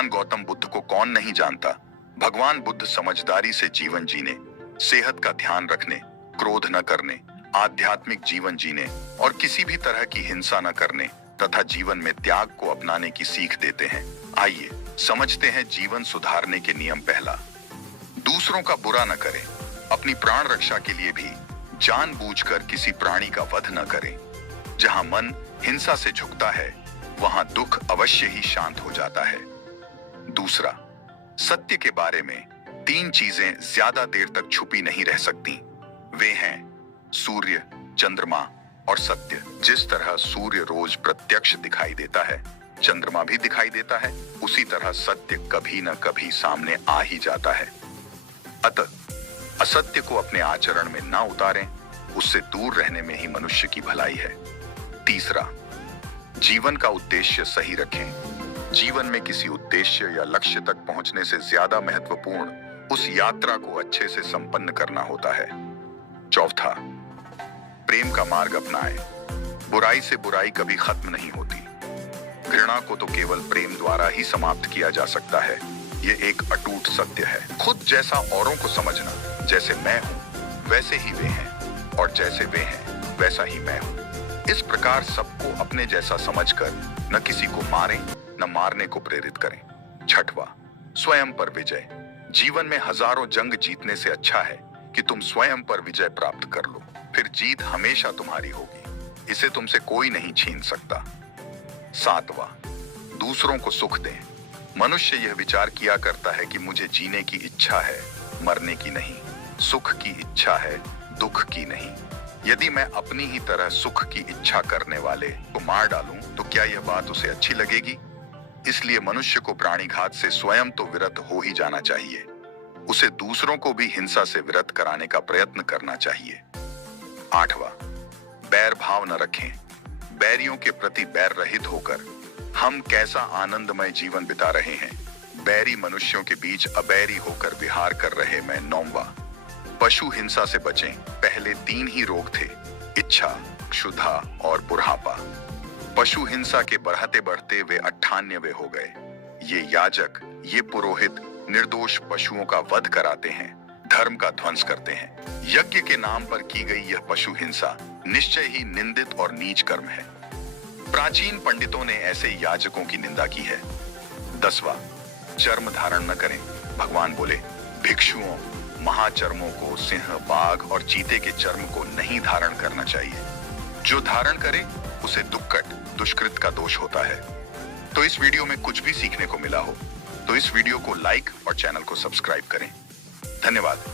भगवान गौतम बुद्ध को कौन नहीं जानता। भगवान बुद्ध समझदारी से जीवन जीने, सेहत का ध्यान रखने, क्रोध न करने, आध्यात्मिक जीवन जीने और किसी भी तरह की हिंसा न करने तथा जीवन में त्याग को अपनाने की सीख देते हैं। आइए समझते हैं जीवन सुधारने के नियम। पहला, दूसरों का बुरा न करें। अपनी प्राण रक्षा के लिए भी जानबूझकर किसी प्राणी का वध न करें। जहां मन हिंसा से झुकता है वहां दुख अवश्य ही शांत हो जाता है। दूसरा, सत्य के बारे में 3 चीजें ज्यादा देर तक छुपी नहीं रह सकती। वे हैं सूर्य, चंद्रमा और सत्य। जिस तरह सूर्य रोज प्रत्यक्ष दिखाई देता है, चंद्रमा भी दिखाई देता है, उसी तरह सत्य कभी न कभी सामने आ ही जाता है। अतः असत्य को अपने आचरण में ना उतारें, उससे दूर रहने में ही मनुष्य की भलाई है। तीसरा, जीवन का उद्देश्य सही रखें। जीवन में किसी उद्देश्य या लक्ष्य तक पहुंचने से ज्यादा महत्वपूर्ण उस यात्रा को अच्छे से संपन्न करना होता है। चौथा, प्रेम का मार्ग अपनाएं। बुराई से बुराई कभी खत्म नहीं होती। घृणा को तो केवल प्रेम द्वारा ही समाप्त किया जा सकता है। ये एक अटूट सत्य है। खुद जैसा औरों को समझना। जैसे मैं हूं वैसे ही वे हैं और जैसे वे हैं वैसा ही मैं हूं। इस प्रकार सबको अपने जैसा समझकर न किसी को मारें न मारने को प्रेरित करें। छठवां, स्वयं पर विजय। जीवन में हजारों जंग जीतने से अच्छा है कि तुम स्वयं पर विजय प्राप्त कर लो, फिर जीत हमेशा तुम्हारी होगी। इसे तुमसे कोई नहीं छीन सकता। सातवां, दूसरों को सुख दें। मनुष्य यह विचार किया करता है कि मुझे जीने की इच्छा है, मरने की नहीं। सुख की इच्छा है, दुख की नहीं। यदि मैं अपनी ही तरह सुख की इच्छा करने वाले को मार डालूं तो क्या यह बात उसे अच्छी लगेगी? इसलिए मनुष्य को प्राणिघात से स्वयं तो विरत हो ही जाना चाहिए, उसे दूसरों को भी हिंसा से विरत कराने का प्रयत्न करना चाहिए। आठवां, बैर भाव न रखें। बैरियों के प्रति बैर रहित होकर हम कैसा आनंदमय जीवन बिता रहे हैं। बैरी मनुष्यों के बीच अबैरी होकर विहार कर रहे मैं। नौवां, पशु हिंसा से बचें। पहले 3 ही रोग थे, इच्छा, क्षुधा और बुढ़ापा। पशु हिंसा के बढ़ते बढ़ते वे 98वें हो गए। ये याजक, ये पुरोहित निर्दोष पशुओं का वध कराते हैं, धर्म का ध्वंस करते हैं। यज्ञ के नाम पर की गई यह पशु हिंसा निश्चय ही निंदित और नीच कर्म है। प्राचीन पंडितों ने ऐसे याजकों की निंदा की है। 10वां, चर्म धारण न करें। भगवान बोले, भिक्षुओं, महाचर्मों को, सिंह, बाघ और चीते के चर्म को नहीं धारण करना चाहिए। जो धारण करे उसे दुष्कृत का दोष होता है। तो इस वीडियो में कुछ भी सीखने को मिला हो तो इस वीडियो को लाइक और चैनल को सब्सक्राइब करें। धन्यवाद।